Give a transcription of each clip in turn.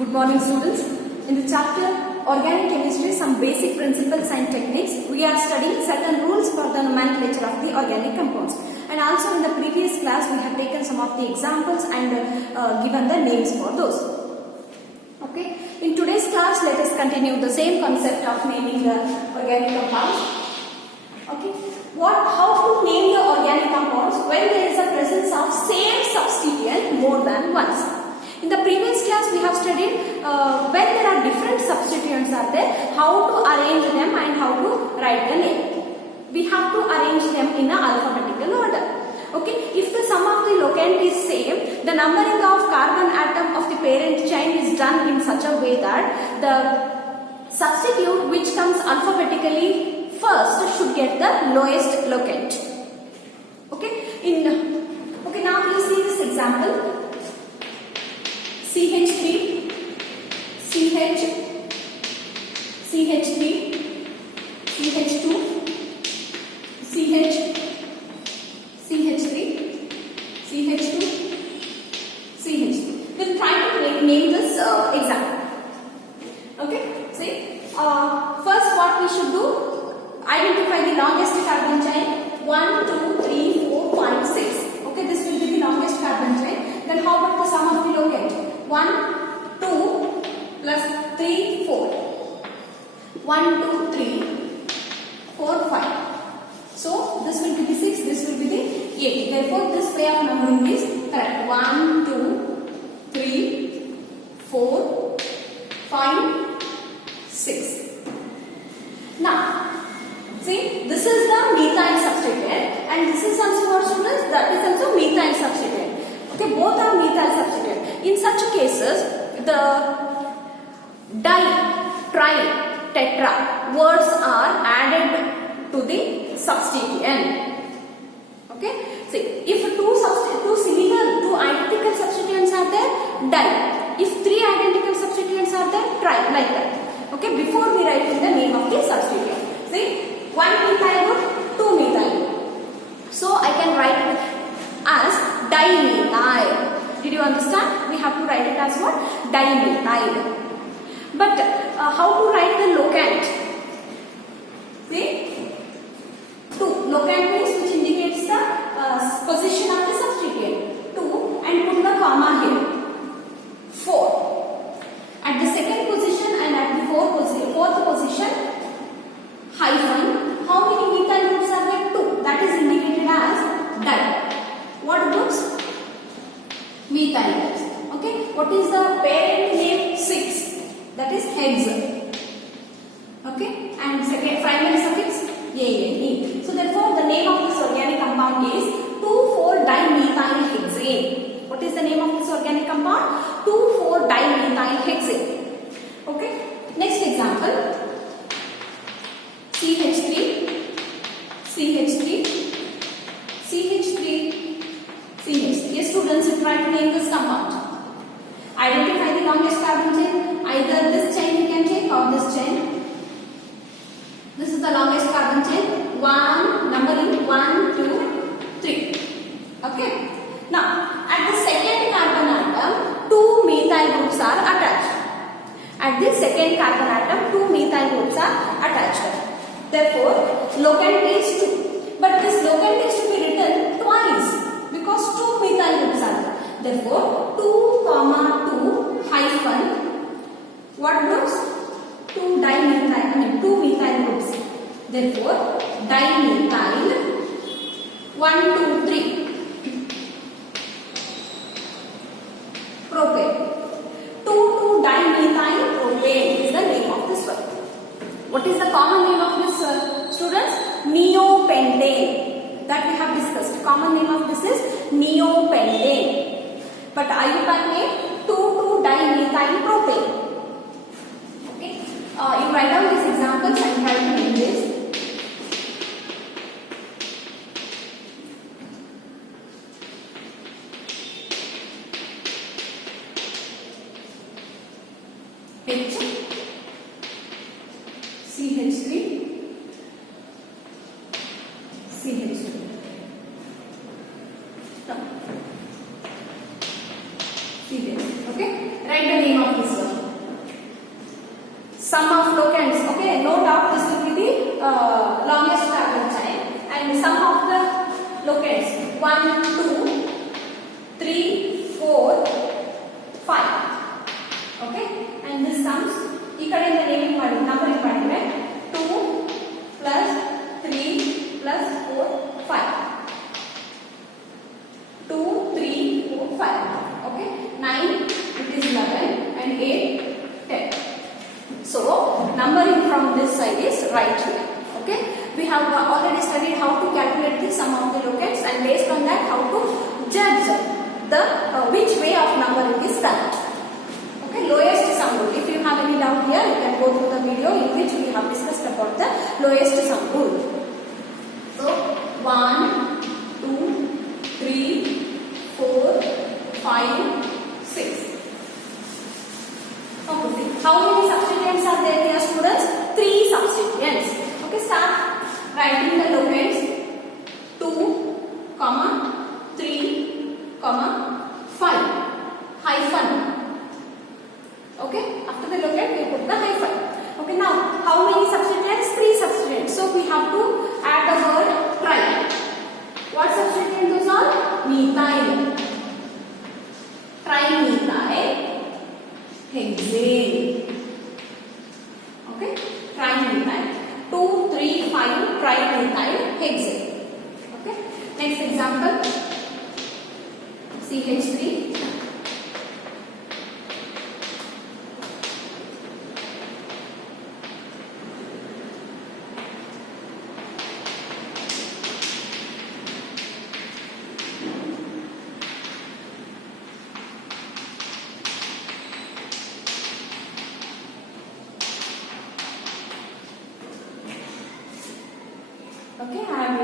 Good morning, students. In the chapter Organic Chemistry, some basic principles and techniques, we are studying certain rules for the nomenclature of the organic compounds. And also in the previous class, we have taken some of the examples and given the names for those. Okay. In today's class, let us continue the same concept of naming the organic compounds. Okay. How to name the organic compounds when there is a presence of same substituent more than once. In the previous class, we have studied when there are different substituents are there, how to arrange them and how to write the name. We have to arrange them in an alphabetical order. Okay, if the sum of the locant is same, the numbering of carbon atom of the parent chain is done in such a way that the substitute which comes alphabetically first should get the lowest locant. Okay, now please see this example. CH3, CH, CH3, CH2, CH, CH3, CH2, CH3. We'll try to name this example. Okay, see, first what we should do, identify the longest carbon chain, 1, 2, 3, 4, 5, 6. Okay, this will be the longest carbon chain. Then how about the sum of the locant? 1, 2 plus 3, 4. 1, 2, 3, 4, 5. So this will be the 6, this will be the 8. Therefore, this way of numbering is correct. 1, 2, 3, 4, 5, 6. Now, see, this is the methyl substituent and this is also what students, that is also methyl substituent. Okay, both are methyl substituent. In such cases, the di, tri, tetra words are added to the substituent. Okay, see, if two identical substituents are there, di. If three identical substituents are there, tri, like that. Okay, before we write in the name of the substituent. See, 1 methyl group, 2 methyl group. So I can write it as dimethyl. Did you understand? We have to write it as what? Dimethyl. But how to write the locant? See? 2. Locant means which indicates the position of the substituent. 2 and put the comma here. 4. At the second position and at the fourth position, hyphen. How many methyl groups are there? 2. That is indicated as di. What groups? Methyl groups. Okay. What is the parent name? 6. That is hex. Okay. And second primary suffix ane. So therefore, the name of this organic compound is 2,4-dimethyl-hexane. What is the name of this organic compound? 2,4-dimethyl-hexane. Okay. Next example. CH3, CH3, CH3, CH3. Yes, students, you try to name this compound. Identify the longest carbon chain. Either this chain you can take or this chain. This is the longest carbon chain. Numbering 1, 2, 3. Okay. Now, at the second carbon atom, 2 methyl groups are attached. At the second carbon atom, 2 methyl groups are attached. Therefore, locant is 2. But this locant is to be written twice because 2 methyl groups are there. Therefore, 2, 2 hyphen. What groups? 2 methyl groups. Therefore, dimethyl 1, 2, 3. Propane. 2,2-dimethyl propane is the name of this one. What is the common name of this, students? Neopentane. That we have discussed. Common name of this is neopentane. But IUPAC name 2,2-dimethyl propane. Okay. You write down these examples and try to name this. H, CH3, CH3. See this. Okay. Write the name of this one. sum of the locants 1, 2, 3, 4, 5. Okay, and this comes ಈ ಕಡೆಯಿಂದ naming ಮಾಡಿ numbering ಮಾಡಿದ್ರೆ 2 plus 3 plus 4 5. 2, 3, 4, 5. Okay, 9 it is 11 and 8 10. So numbering from this side is right here. Okay, we have already studied how to calculate the sum of the locants, and based on that how to judge the which way of numbering is done. Okay, lowest sum rule. If you have any doubt here, you can go through the video in which we have discussed about the lowest sum rule. So 1, 2, 3, 4, 5, 6. Okay, how many substituents are there here, students? 3 substituents. Okay, start writing the locants 2, 3, 5 hyphen. Okay, after the locant we put the hyphen. Okay, now how many substituents? 3 substituents. So we have to add the word tri. What substituent those are? Methyl, trimethyl hexane. Okay, trimethyl. 2, 3, 5 trimethyl hexane. Okay, next example, CH3. Okay, I have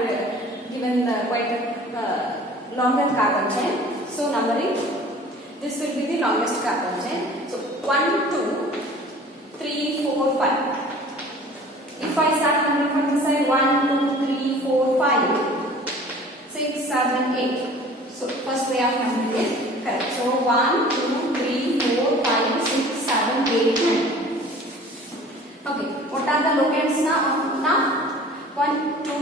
given quite a longer carbon chain. So numbering, this will be the longest carbon chain. So 1, 2, 3, 4, 5. If I start numbering from this side, 1, 2, 3, 4, 5, 6, 7, 8. So first way of numbering is correct. So 1, 2, 3, 4, 5, 6, 7, 8, 9. Okay, what are the locants now? 1, 2,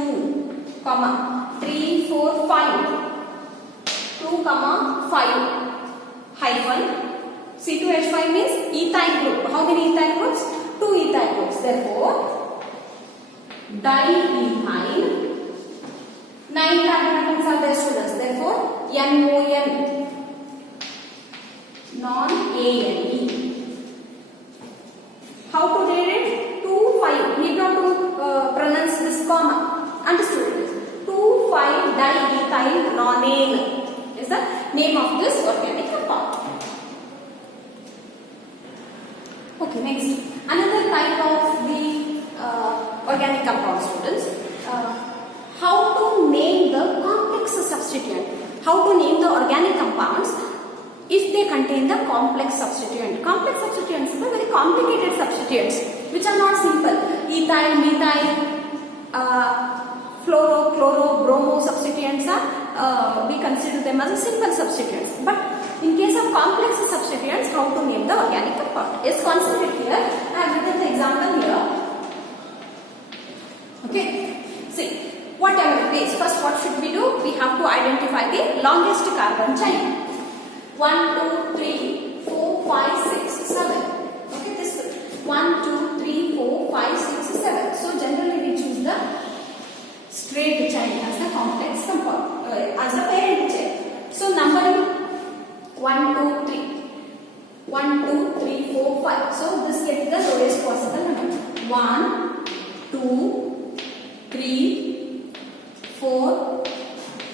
3, 4, 5. 2, 5 hyphen. C2H5 means ethyl group. How many ethyl groups? 2 ethyl groups. Therefore, diethyl. 9 carbon atoms are there, students. Therefore, NON, non-ANE. How to read it? 2, 5. Need not to pronounce this comma. Understood? 2, 5 diethyl nonane is the name of this organic compound. Okay, next, another type of the organic compound, students. How to name the complex substituent? How to name the organic compounds if they contain the complex substituent? Complex substituents are very complicated substituents which are not simple. Ethyl, methyl, fluoro, chloro, bromo substituents are we consider them as a simple substituents. But in case of complex substituents, how to name the organic compound? Yes, concentrate here. I have written the example here. Okay, see, whatever it is, first what should we do? We have to identify the longest carbon chain. 1, 2, 3, 4, 5, 6, 7. Okay, this 1, 2, 3, 4, 5, 6, 7. So generally we choose the straight chain as the complex compound, as the parent chain. So numbering 1, 2, 3. 1, 2, 3, 4, 5. So this gets the lowest possible number. 1, 2, 3, 4,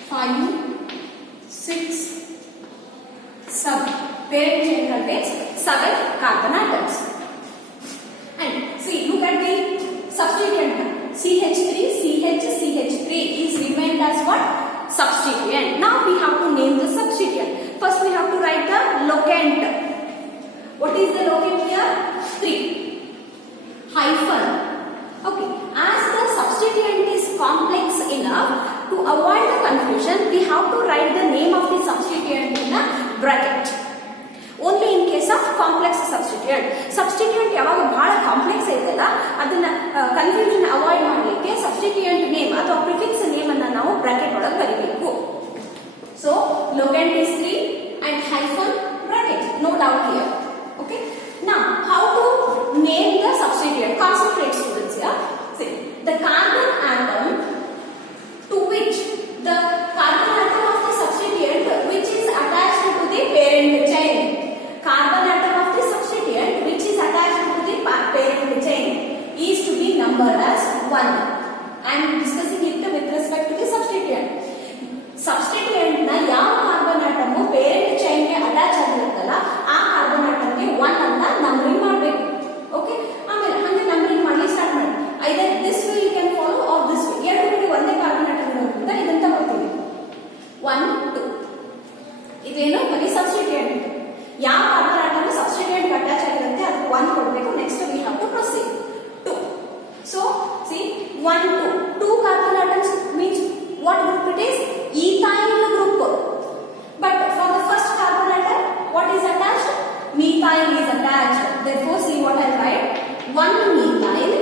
5, 6, 7. Parent chain contains 7 carbon atoms. And see, look at the substituent. CH3, CH, CH3 is remained as what? Substituent. Now we have to name the substituent. First we have to write the locant. What is the locant here? 3. Hyphen. Okay. As the substituent is complex enough, to avoid the confusion, we have to write the name of the substituent in a bracket. Only in case of complex substituent. Substituent ಯಾವಾಗ ಬಹಳ complex ಐತಲ್ಲ ಅದನ್ನ confusion avoid ಮಾಡಲಿಕ್ಕೆ substituent name ಅಥವಾ prefix name ಅನ್ನು bracket ಒಳಗೆ ಬರೀಬೇಕು. So locant is 3 and hyphen bracket, no doubt here. Okay, now how to name the substituent? Concentrate students here. See, the carbon atom to which the carbon atom of the substituent which is attached to the parent chain. Carbon atom of the substituent which is attached to the parent chain is to be numbered as 1. I am discussing it with respect to the substituent. Substituent na ಯಾವ carbon atom parent chain ಗೆ attach ಆಗಿರುತ್ತಲ್ಲ ಆ carbon atom ಗೆ 1 ಅಂತ numbering ಮಾಡಬೇಕು. Okay, ಆಮೇಲೆ ಹಂಗೆ numbering ಮಾಡಿ start ಮಾಡಿ. Either this way you can follow or this way. ಎರಡು ಕಡೆ ಒಂದೇ ಕಾರ್ಬನ್ ಆಟಮ್ ಇರೋದ್ರಿಂದ ಇದಂತ ಬರ್ತೀವಿ 1 2. ಇದೇನು ಬರೀ ಸಬ್ಸ್ಟಿಟ್ಯೂಯೆಂಟ್. ಯಾವ ಕಾರ್ಬನ್ ಆಟಮ್ ಸಬ್ಸ್ಟಿಟ್ಯೂಯೆಂಟ್ ಗೆ ಅಟ್ಯಾಚ್ ಆಗಿರುತ್ತೆ ಅದಕ್ಕೆ 1 ಕೊಡಬೇಕು. Next we have to proceed 2. So C 1 2 2 carbon atoms means what group it is? Ethyl group. But for the first carbon atom, what is attached? Methyl is attached. Therefore, see what I write: 1 methyl,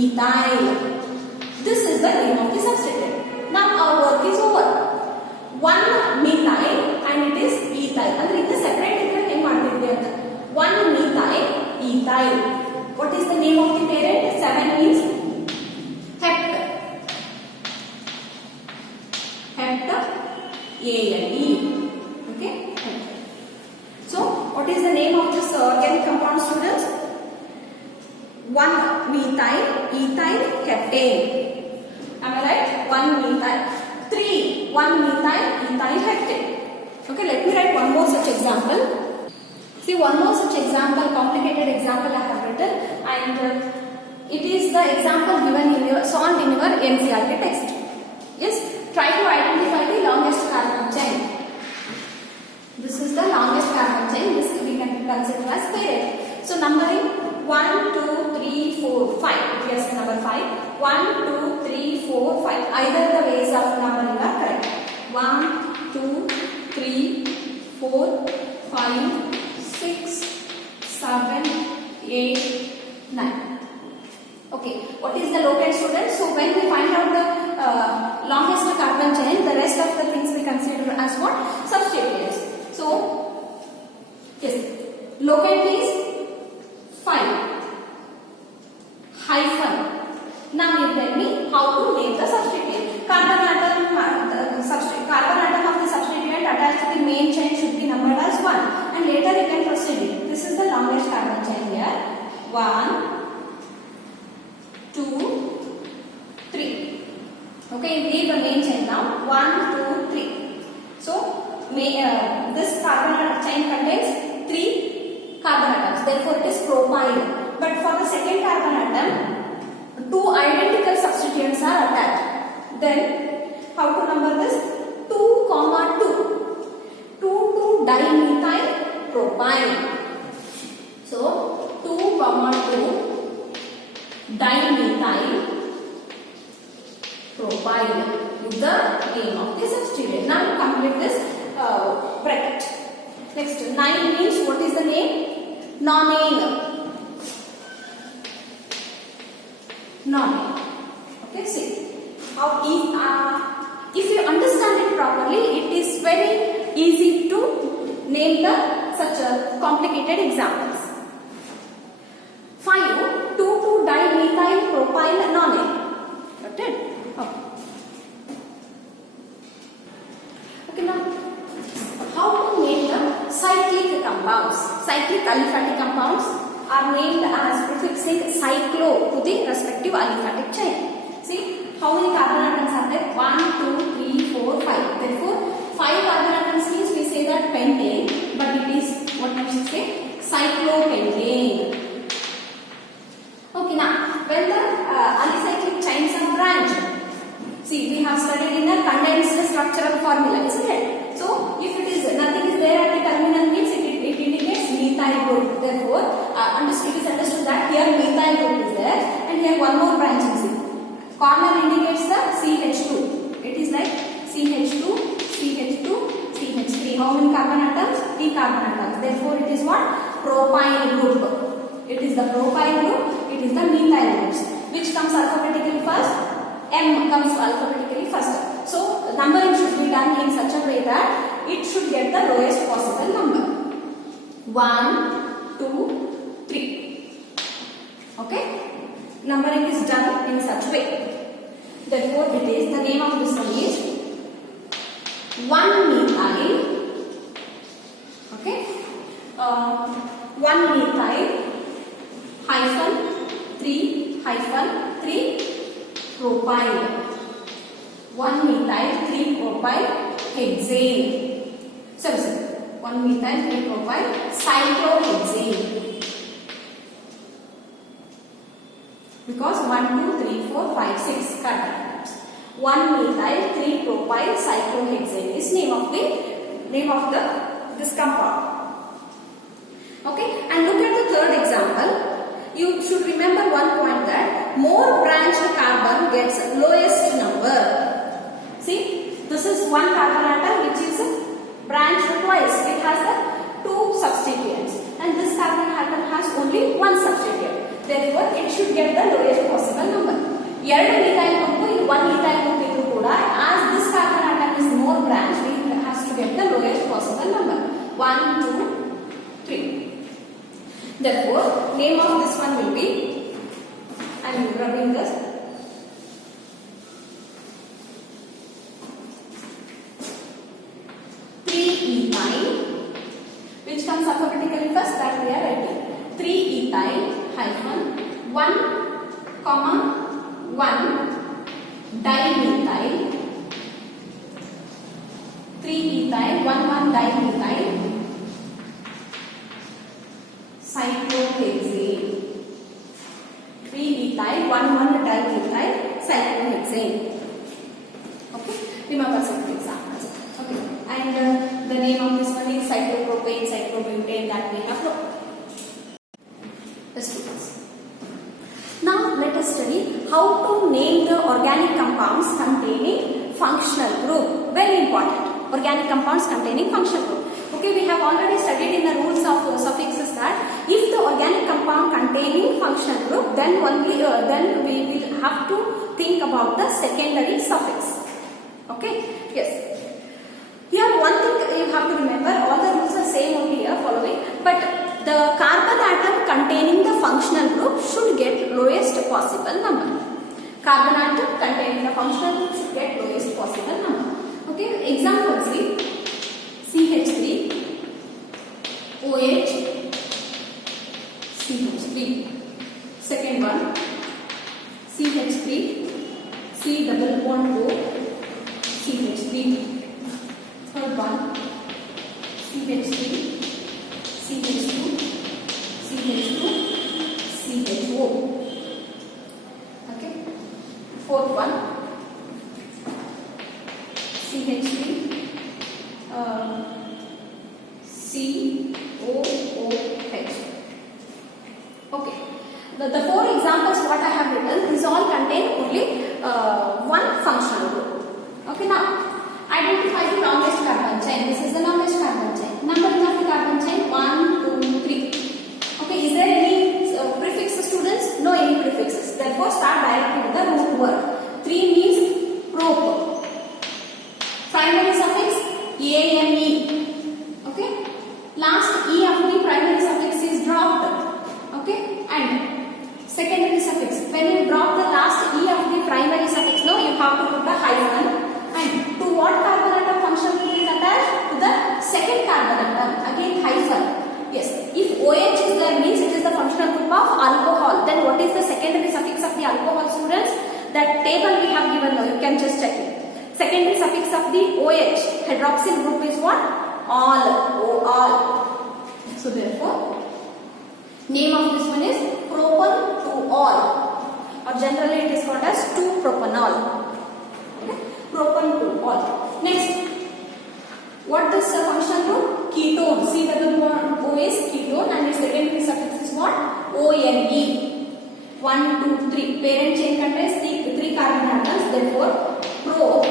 ethyl. This is the name of the substituent. Now our work is over. 1 methyl and it is ethyl. Andre it is separate. Idre henge ಮಾಡ್ತಿದ್ವಿ ಅಂತ 1 methyl, ethyl. What is the name of the parent? 7 means hept. Hept, A-L-E. Okay. So, what is the name of this organic compound, students? 1 methyl, ethyl, heptane. Am I right? 1 methyl. 3 1 methyl, ethyl, heptane. Okay. Let me write one more such example. See, one more such example, complicated example I have written, and it is the example given in your shown in your NCERT text. Yes, try to identify the longest carbon chain. This is the longest carbon chain. This we can consider as parent. So numbering 1 2 3 4 5. Yes, number 5. 1 2 3 4 5. Either the ways of numbering are correct. 1 2 3 4 5 6 7 8 9. Okay, what is the locant, students? So when we find out the longest carbon chain, the rest of the things we consider as what? Substituents. So yes, locant is 5 hyphen. Now you tell me how to name the substituent. Carbon atom of the substituent attached to the main chain should be numbered as 1, and later you can proceed. This is the longest carbon chain here. 1 2 3. Okay, you read the main chain now. 1 2 3. So this carbon chain contains 3 carbon atoms. Therefore, it is propyl. But for the second carbon atom, 2 identical substituents are attached. Then how to number this? 2 comma 2. 2 dimethyl propyl. So 2 comma 2 dimethyl propyl is the name of the substituent. Now complete this bracket. Next 9 means what is the name? Nonane. Nonane. Okay, see how if you understand it properly, it is very easy to name the such a complicated examples. 5 2 dimethyl propyl nonane. Got it? Okay, now how to name the cyclic compounds? Cyclic aliphatic compounds are named as prefixing cyclo to the respective aliphatic chain. See how many carbon atoms are there? 1 2 3 4 5. Therefore 5 carbon atoms means we say that pentane, but it is what we should say? Cyclopentane. Okay, now when the alicyclic chains are branched, see we have studied in a condensed structural formula, isn't it? So if it is nothing is there at the terminal means it indicates methyl group. Therefore it is understood that here methyl group is there, and here one more branch is there. Corner indicates the CH2. It is like CH2, CH2, CH3. How many carbon atoms? 3 carbon atoms. Therefore it is what? Propyl group. It is the propyl group. It is the methyl groups. Which comes alphabetically first? M comes alphabetically first. So numbering should be done in such a way that it should get the lowest possible number. 1, 2, 3. Okay? Numbering is done in such way. Therefore, it is the name of this one is 1-methyl. Okay? 1-methyl hyphen 3 hyphen 3 propyl. 1-methyl 3-propyl hexane. Sorry. 1-methyl 3-propyl cyclohexane. Because 1, 2, 3, 4, 5, 6 carbon atoms. 1-methyl 3-propyl cyclohexane is name of this compound. Okay, and look at the third example. You should remember one point that more branched carbon gets lowest number. See, this is one carbon atom which is branched twice. It has the 2 substituents, and this carbon atom has only 1 substituent. Therefore, it should get the lowest possible number. 2 methyl group in 1 methyl group idu kuda, as this carbon atom is more branched, it has to get the lowest possible number. 1, 2, 3. Therefore, name of this one will be, I am rubbing this. Which comes alphabetically first, that we are writing. 3-ethyl hyphen 1, 1 dimethyl. 3-ethyl 1, 1 dimethyl cyclohexane. 3-ethyl 1, 1 dimethyl cyclohexane. Okay, remember some examples. Okay, and the name of this one is cyclopropane, cyclobutane, that we have looked. The students. Now let us study how to name the organic compounds containing functional group. Very important. Organic compounds containing functional group. Okay, we have already studied in the rules of suffixes that if the organic compound containing functional group, then only then we will have to think about the secondary suffix. Okay, yes. Here one thing you have to remember, all the rules are same only here following, but the carbon atom containing the functional group should get lowest possible number. Carbon atom containing the functional group should get lowest possible number. Okay, example see, CH3, OH, CH3. Second one, CH3, C double bond O, CH3. Third one, CH3, CH2, CH2, CHO. Okay. Fourth one, CH3, COOH. Okay. The 4 examples what I have written, these all contain only one functional group. Okay. Now, identify the longest carbon chain. This is the longest carbon chain. Numbering of the carbon chain 1, 2, 3. Okay, is there any prefix, students? No any prefixes. Therefore, start directly with the root word. 3 means prop. Primary suffix ame. Okay. Last e of the primary suffix is dropped. Okay. And secondary suffix. When you drop the last e of the primary suffix, no, you have to put a hyphen. And to what carbon atom functional group is attached? To the second carbon atom. Again hyphen. Yes. If OH is there means it is the functional group of alcohol. Then what is the secondary suffix of the alcohol, students? That table we have given now. You can just check it. Secondary suffix of the OH hydroxyl group is what? All. So therefore, name of this one is propan-2-ol, or generally it is called as 2-propanol. Propan-2-ol. Next, what is the functional group? Ketone. C double bond O is ketone, and its secondary suffix is what? ONE. 1, 2, 3. Parent chain contains 3 carbon atoms. Therefore, prop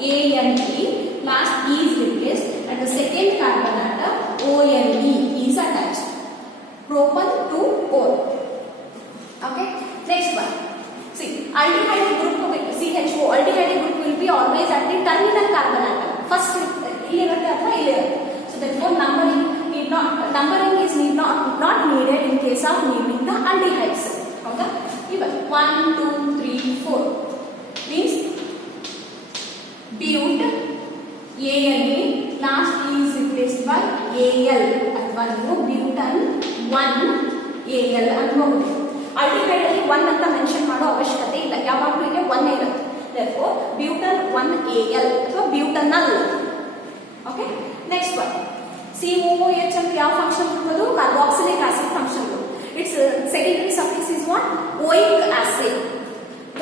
ANE. Last E is replaced, and the second carbon atom ONE is attached. Propan-2-ol. Okay. Next one. First ಇಲ್ಲಿರುತ್ತೆ ಅಥವಾ ಇಲ್ಲಿರುತ್ತೆ. So therefore numbering is not needed in case of naming the aldehydes. Okay, even 1 2 3 4 means but ANE, last E is replaced by AL ಅಥವಾ ನೀವು ಬ್ಯೂಟನ್ 1 AL ಅನ್ಬಹುದು. Aldehyde ಅಲ್ಲಿ 1 ಅಂತ mention ಮಾಡೋ ಅವಶ್ಯಕತೆ ಇಲ್ಲ, ಯಾವಾಗಲೂ ಇಲ್ಲಿ 1 ಇರುತ್ತೆ. therefore ಬ್ಯೂಟನ್ 1 AL ಅಥವಾ butanal. Okay, next one COOH ಅಂತ ಯಾವ ಫಂಕ್ಷನ್ ಗ್ರೂಪ್ ಅದು? Carboxylic acid function group. It's secondary suffix is what? Oic acid.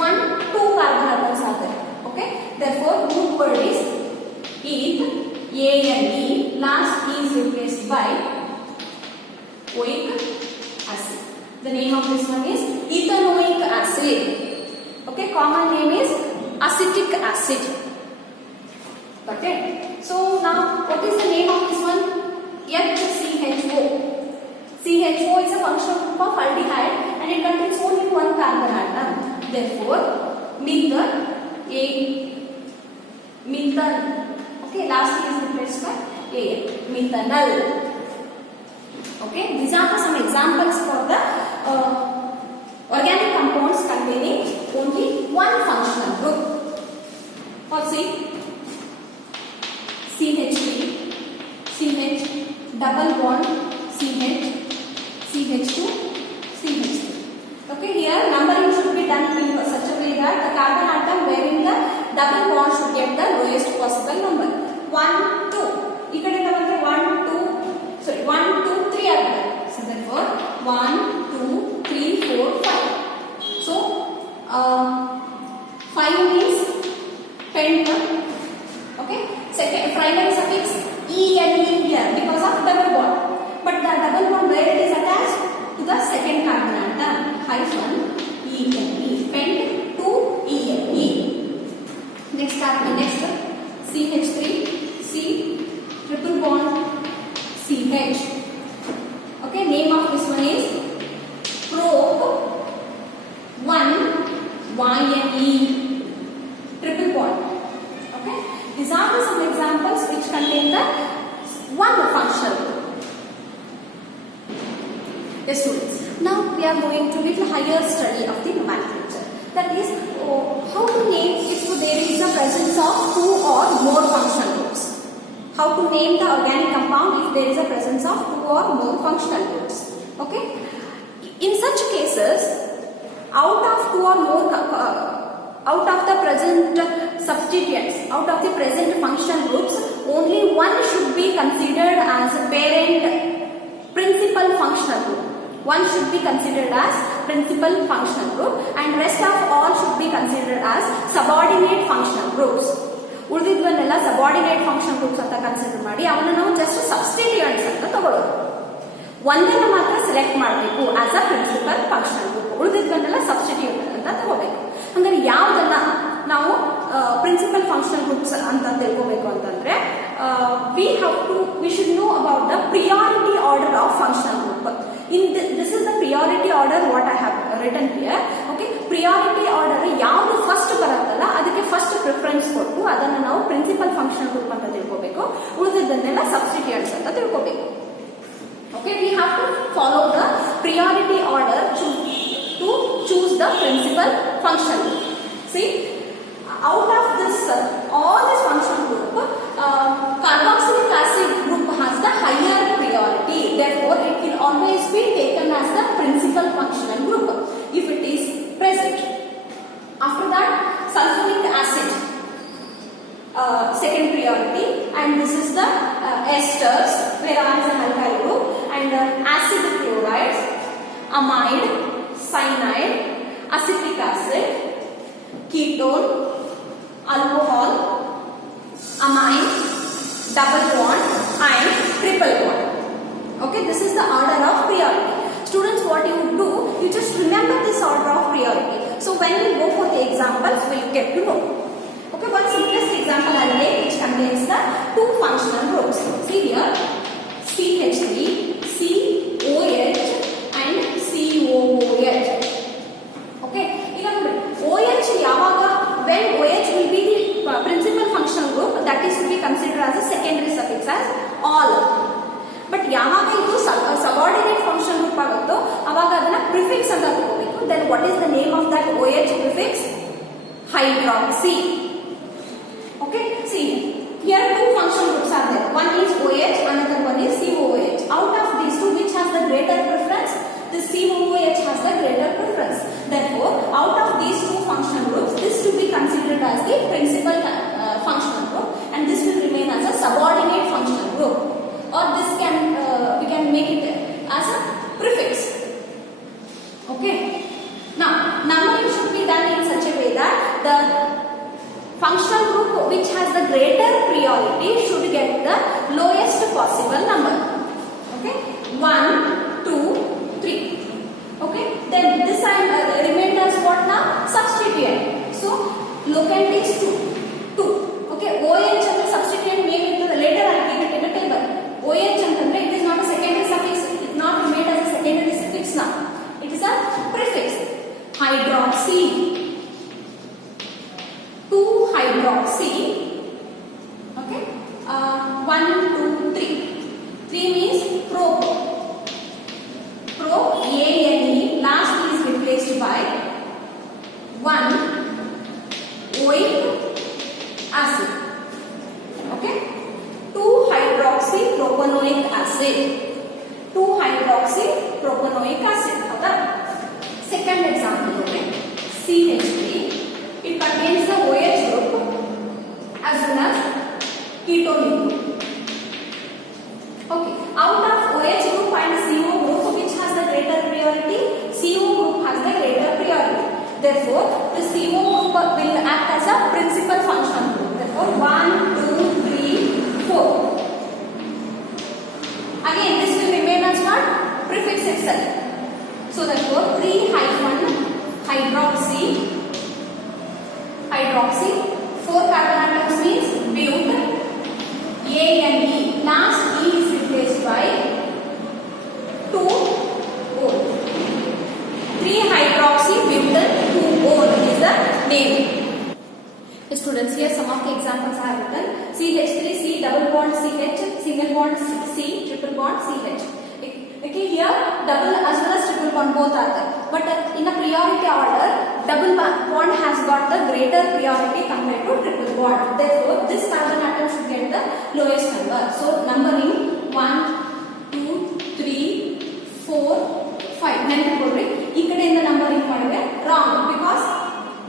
1 2 carbon are there. Okay, therefore root word is eth, ANE, last E is replaced by oic acid. The name of this one is ethanoic acid. Okay, common name is acetic acid. Okay, so now what is the name of this one? HCHO. CHO is a functional group of aldehyde and it contains only one carbon atom. Therefore methyl, methyl. Okay, last is replaced by AL, methanol. Okay, these are some examples for the organic compounds containing only one functional group. Or see, CH3, CH, double bond, CH, CH2, CH3. Okay, here numbering should be done in such a way that the carbon atom wearing the double bond should get the lowest possible number. 1 2 ಈ ಕಡೆ ಬಂದ್ರೆ 1 2 3 ಆಗುತ್ತೆ. So therefore 1 2 3 4 5. So 5 means penton. Okay, second primary suffix ENE here because of double bond, but the double bond where it is attached to the second carbon atom, hyphen ENE, pent to ENE. Next carbon, next CH3, C, triple bond, CH. Okay, name of this one is probe 1 YNE, triple bond. Okay, these are some examples which contain the one functional group. Yes, students. Now we are moving to little higher study of the nomenclature. That is, how to name if there is a presence of 2 or more functional groups. How to name the organic compound if there is a presence of 2 or more functional groups. Okay. In such cases, out of 2 or more out of the present substituents, out of the present functional groups, only one should be considered as a parent principal functional group. One should be considered as principal functional group and rest of all should be considered as subordinate functional groups. ಉಳಿದಿದ್ವನ್ನೆಲ್ಲ subordinate function groups ಅಂತ consider ಮಾಡಿ ಅವನ್ನ ನಾವು just ಸಬ್ಸ್ಟಿಟ್ಯೂಯೆಂಟ್ಸ್ ಅಂತ ತಗೊಳ್ಳೋದು. ಒಂದನ್ನು ಮಾತ್ರ select ಮಾಡಬೇಕು as a principal functional group, ಉಳಿದಿದ್ವನ್ನೆಲ್ಲ ಸಬ್ಸ್ಟಿಟ್ಯೂಟ್ ಅಂತ ತಗೋಬೇಕು. ಹಂಗಾರೆ ಯಾವುದನ್ನ ನಾವು ಪ್ರಿನ್ಸಿಪಲ್ ಫಂಕ್ಷನಲ್ ಗ್ರೂಪ್ಸ್ ಅಂತ ತಿಳ್ಕೋಬೇಕು ಅಂತಂದ್ರೆ we should know about the priority order of functional group. This is the priority order what I have written here. Okay, priority order ಯಾವುದು ಫಸ್ಟ್ ಬರುತ್ತಲ್ಲ ಅದಕ್ಕೆ ಫಸ್ಟ್ ಪ್ರಿಫರೆನ್ಸ್ ಕೊಟ್ಟು ಅದನ್ನ ನಾವು ಪ್ರಿನ್ಸಿಪಲ್ ಫಂಕ್ಷನಲ್ ಗ್ರೂಪ್ ಅಂತ ತಿಳ್ಕೋಬೇಕು, ಉಳಿದಿದ್ದನ್ನೆಲ್ಲ ಸಬ್ಸ್ಟಿಟ್ಯೂಯೆಂಟ್ಸ್ ಅಂತ ತಿಳ್ಕೋಬೇಕು. Okay, we have to follow the priority order to choose the principal functional group. See, out of this all this functional group, carboxylic acid group has the higher priority. Therefore, it will always be taken as the principal functional group if it is present. After that, sulfuric acid, second priority, and this is the esters, whereas an alkyl group, and acid chlorides, amide, cyanide, acetic acid, ketone, alcohol, amine, double bond and triple bond. Okay, this is the order of priority. Students, what you do, you just remember this order of priority. So when we go for the examples, we will get to know. Okay, one simplest example I will take which contains the 2 functional groups. See here, CH3, COH and COOH. Okay, OH yawaga, when OH will be the principal functional group, that is to be considered prefix ಅಂತ ತಗೋಬೇಕು. Then what is the name of that OH prefix? Hydroxy. Okay, see here two functional groups are there. One is OH, another one is COOH. Out of these two, which has the greater preference? The COOH has the greater preference. Therefore, out of these two functional groups, this to be considered as the principal functional group, and this will remain as a subordinate functional group. Or this can we can make it as a prefix. Okay. Now, numbering should be done in such a way that the functional group which has the greater priority should get the lowest possible number. Okay, 1, 2, 3. Okay, then this I remained as what now? Substituent. So locant is 2. Okay, OH and the substituent make it later. I will give it in a table. OH and it is not a secondary suffix. It is not made as a secondary suffix now. It is a prefix. Hydroxy. 2-hydroxy. Okay. 1, 2, 3. 3 means prop. Prop, ANE. Last is replaced by 1 oic acid. Okay. 2-hydroxy propanoic acid. 2-hydroxy propanoic acid. Second example. Okay. CH3. It contains the OH group as well as ketone group. Okay. Out of OH group and CO group, which has the greater priority? CO group has the greater priority. Therefore, the CO group will act as a principal functional group. Therefore, 1, 2, 3, 4. Again, this will remain as what? Prefix itself. So therefore, 3-hydroxy. 4 carbon atoms means but. ANE. Last E is replaced by 2-ol. 3-hydroxybutane 2-ol is the name. Students, here some of the examples I have written. CH3, C double bond CH, single bond C, triple bond CH. Okay, here double as well as triple bond both are there. But in a priority order, double bond has got the greater priority compared to triple bond. Therefore, this carbon atom should get the lowest number. So, numbering 1, 2, 3, 4, 5. Nenepikodri. Ikkade in the numbering madave wrong because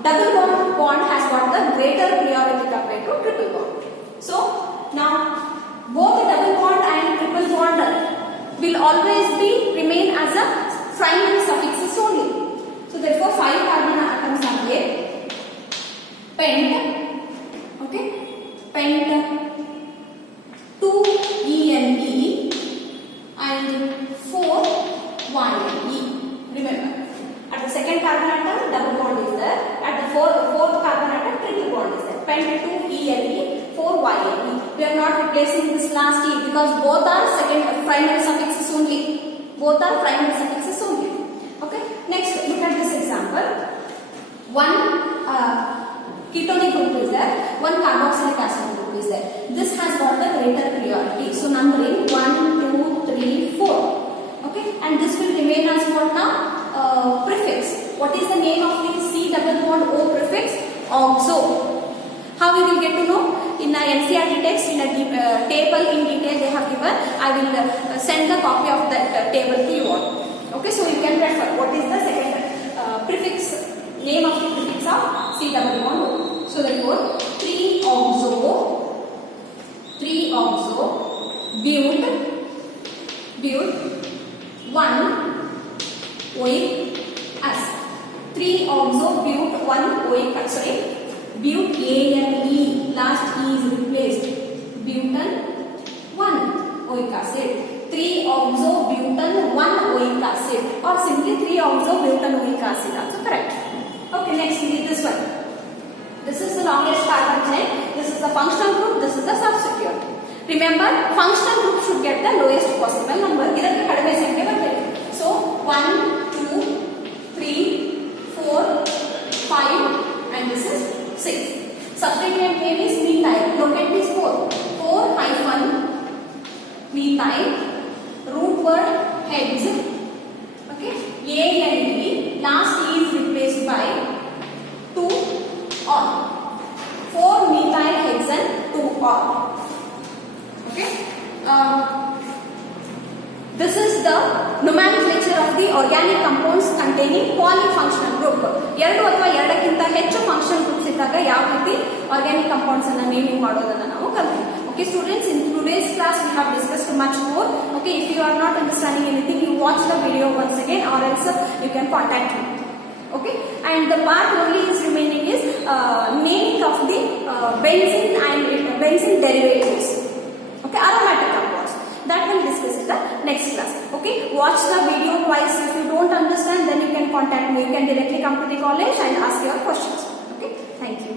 double bond has got the greater priority compared to triple bond. So, now both the double bond and triple bond will always remain as a primary suffixes only. So therefore 5 carbon atoms are there. Pent, okay, pent 2-ene and 4-1-e. Remember, at the second carbon atom double bond is there. At the fourth carbon atom triple bond is there. Pent 2-ene, 4-ene. We are not replacing this last e because both are primary suffixes only. Both are primary suffixes only. Okay. Next, look at this example. One ketonic group is there. One carboxylic acid group is there. This has got the greater priority. So numbering 1, 2, 3, 4. Okay. And this will remain as what now? Prefix. What is the name of the C double bond O prefix? Oxo. How we will get to know? In the NCERT text, in a table in detail they have given. I will send the copy of that table to you all. Okay, so you can refer. What is the second prefix? Name of the prefix of C double bond O. So therefore, 3-oxo, but 1 oic acid. 3-oxo, but 1 oic acid. But ANE, last E is replaced. Butane 1 oic acid. 3-oxo-butane 1 oic acid, or simply 3-oxo-butane oic acid also correct. Okay, next we need this one. This is the longest carbon chain. This is the functional group. This is the substituent. Remember, functional group should get the lowest possible number. Idakke kadime sankhye barbeku. So 1, 2, 3, 4, 5, and this is 6. Substituent name is methyl. Locant is 4. 4-methyl. Root word heads. Okay. A and E, last E is replaced by 2 or 4-methyl hexane 2 or. Okay. This is the nomenclature of the organic compounds containing polyfunctional group. ಎರಡು ಅಥವಾ ಎರಡಕ್ಕಿಂತ ಹೆಚ್ಚು functional groups ಇದ್ದಾಗ ಯಾವ ರೀತಿ organic compounds ಅನ್ನು naming ಮಾಡೋದನ್ನ ನಾವು ಕಲಿತೀವಿ. Okay students, in today's class we have discussed much more. Okay, if you are not understanding anything, you watch the video once again or else you can contact me. Okay, and the part only is remaining is naming of the benzene and benzene derivatives. Okay, aromatic compounds. That we'll discuss in the next class. Okay, watch the video twice. If you don't understand, then you can contact me. You can directly come to the college and ask your questions. Okay, thank you.